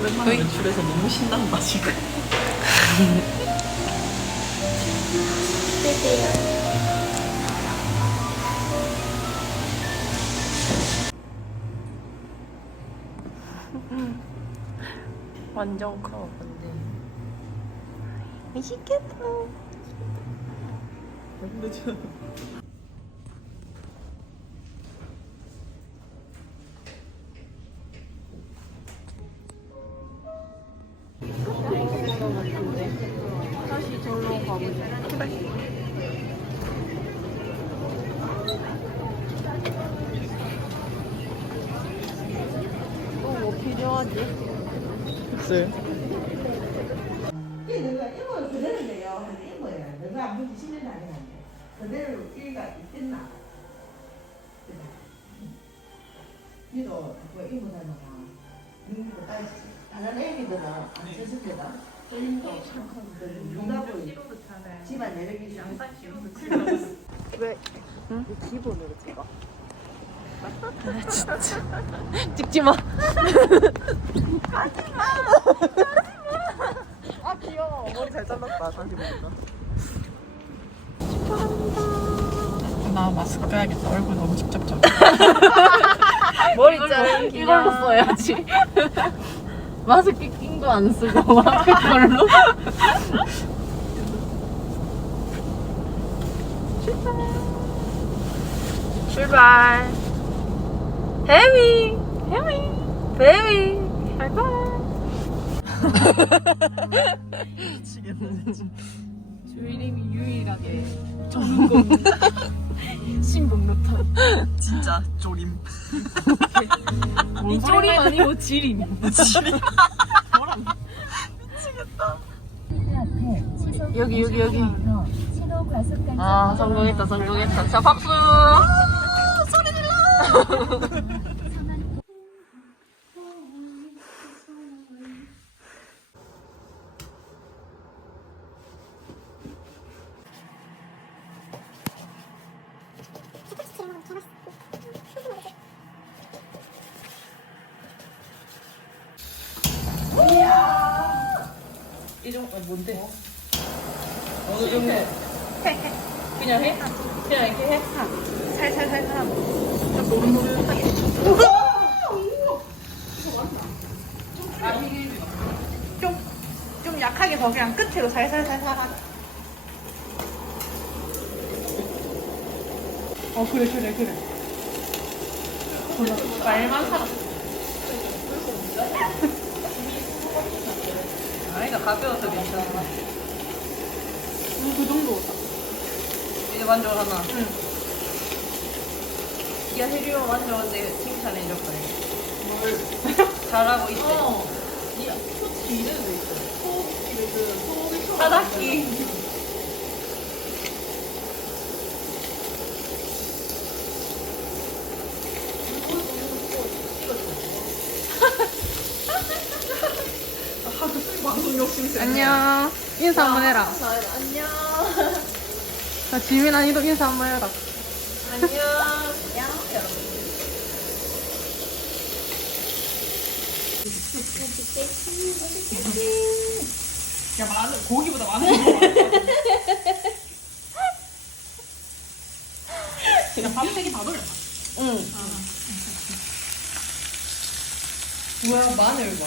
오랜만에 연출해서 너무 신난다 지금. 완전 커 맛있겠다 근데 저 다시 절로 가보자 그래 또뭐 필요하지? 글쎄 너가 문제 신는 아니야. 그대로 일가 있겠나? 니도 그 이모 닮아가. 니도 딸 다른 애기들은 안 쳤을 때다. 본인도 착한 누나고 집안 매력이 양산 기본으로 찍어 찍지 마. 아 귀여워. 머리 잘 잘랐다. 다시 보니까. 나 마스크 해야겠다. 얼굴 너무 직접적. 머리 자른 이걸로 써야지. 마스크 낀 거 안 쓰고 마스크 걸로. 출발. 해미, 해미, 베이비, 바이바이. 미치겠네 주인님이 유일하게 전공 신봉 노트 진짜 쪼림. 이 쪼림 아니고 지림 여기 여기 여기. 아 성공했다 성공했다. 자 박수. 소리 질러. 이정 아, 뭔데? 어느 정도? 그냥 해? 그냥 이렇게 해? 살살살살 하고 좀 노릇노릇 하게 좀, 좀 약하게 더 그냥 끝으로 살살살살 하자 어 그래 그래 그래 말만 하라 아니다 가벼워서 괜찮아 음, 그 정도 이제 만져 하나 응. 야 해리오 만져는데 칭찬해줘 그래 뭘 잘하고 있어 어. 이 토치 이름도 있어. 토, 그, 토, 바닥기 안녕 인사 한번 해라 안녕. 자 지민 아니도 인사 한번 해라 안녕. 야 많은 고기보다 많은 거 야, 밥색이 다 돌려. 응. 뭐야 마늘 봐.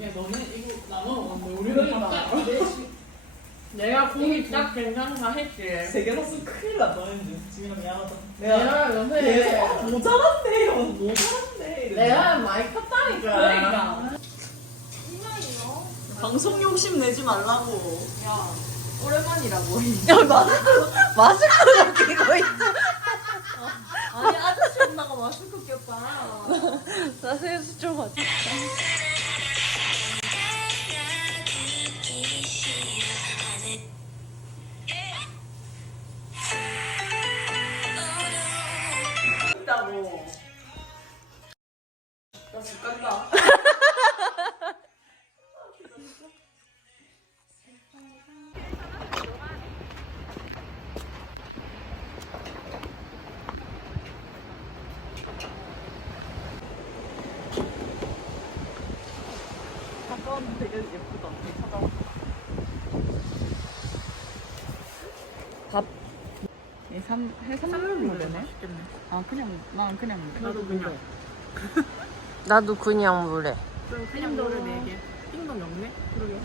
예, 너네 내가 고기 딱 괜찮다 했지 세개 샀으면 큰일 났다 했는데 지민아 미안하다. 내가 요새 계속 모자란데 이러면서 모자란데 이러면서. 내가 많이 컸다니까. 그러니까. 방송 욕심 내지 말라고. 오랜만이라고. 야 마스크 마스크를 끼고 있어. 아니 아저씨 엄마가 마스크 꼈다. 나 세수 좀 하자. 집 간다. 되게 예쁘다 찾아 해삼 해삼 물이네. 아 그냥 난 그냥. 나도 그냥 나도 그냥 물에. 그럼 띵동을 개. 띵동 없네? 그러게.